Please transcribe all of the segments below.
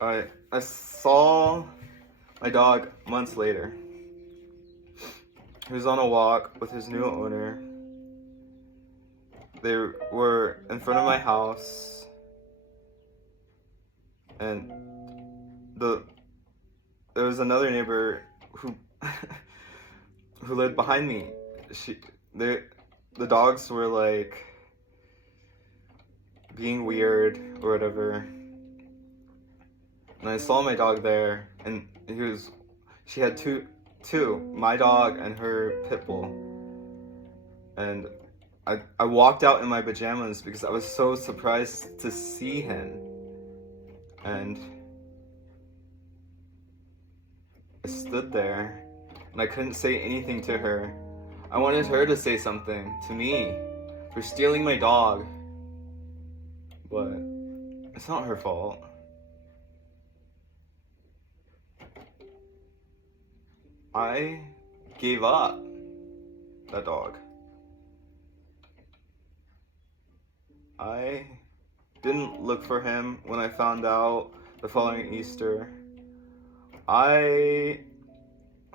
I saw my dog months later. He was on a walk with his new owner. They were in front of my house, and there was another neighbor who who lived behind me. The dogs were like being weird or whatever. And I saw my dog there, and she had two, my dog and her pit bull. And I walked out in my pajamas because I was so surprised to see him. And I stood there, and I couldn't say anything to her. I wanted her to say something to me for stealing my dog. But it's not her fault. I gave up that dog. I didn't look for him when I found out the following Easter. I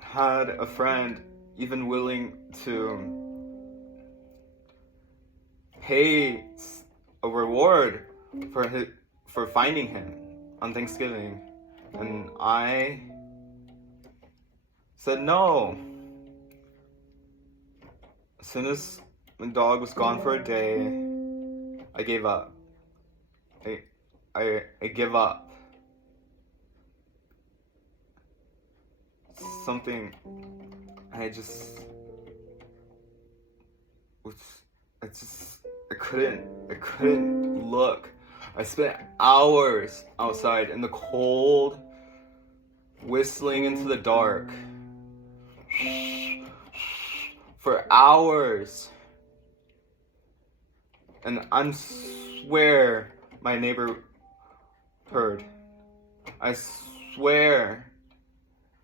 had a friend even willing to pay a reward for finding him on Thanksgiving, and I said no. As soon as my dog was gone for a day, I gave up. I give up. Something I couldn't look. I spent hours outside in the cold, whistling into the dark for hours. And I swear my neighbor heard. I swear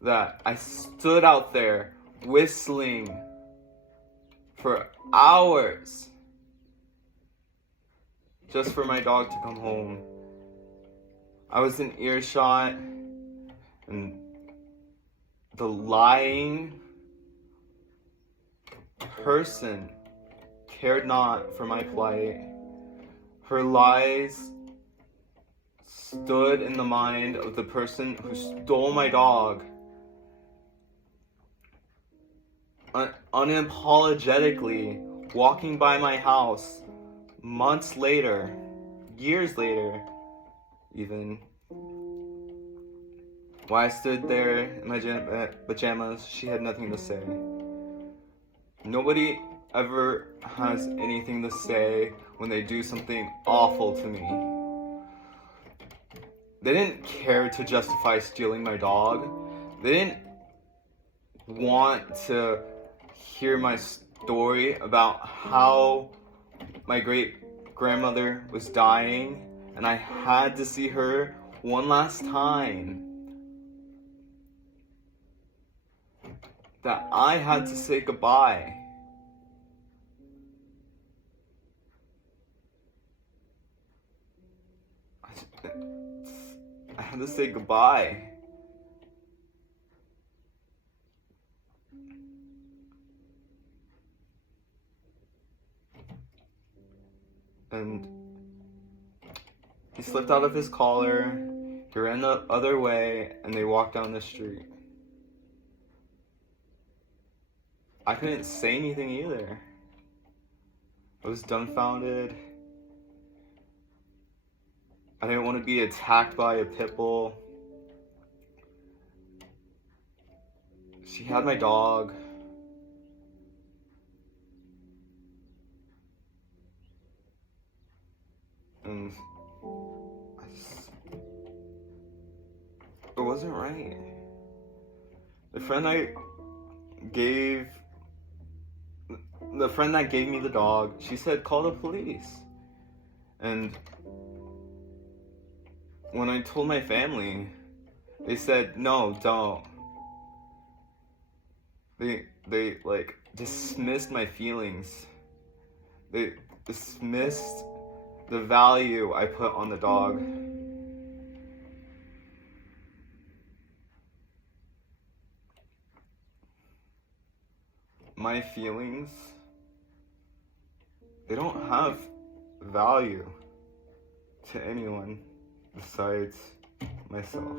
that I stood out there whistling for hours just for my dog to come home. I was in earshot, and the lying person cared not for my plight. Her lies stood in the mind of the person who stole my dog. Unapologetically walking by my house months later, years later even, while I stood there in my pajamas, she had nothing to say. Nobody ever has anything to say when they do something awful to me. They didn't care to justify stealing my dog. They didn't want to hear my story about how my great-grandmother was dying and I had to see her one last time. That I had to say goodbye. I had to say goodbye. And he slipped out of his collar, he ran the other way, and they walked down the street. I couldn't say anything either. I was dumbfounded. I didn't want to be attacked by a pit bull. She had my dog. And it wasn't right. The friend that gave me the dog, she said, call the police. And when I told my family, they said, no, don't. They like dismissed my feelings. They dismissed the value I put on the dog. my feelings, they don't have value to anyone besides myself.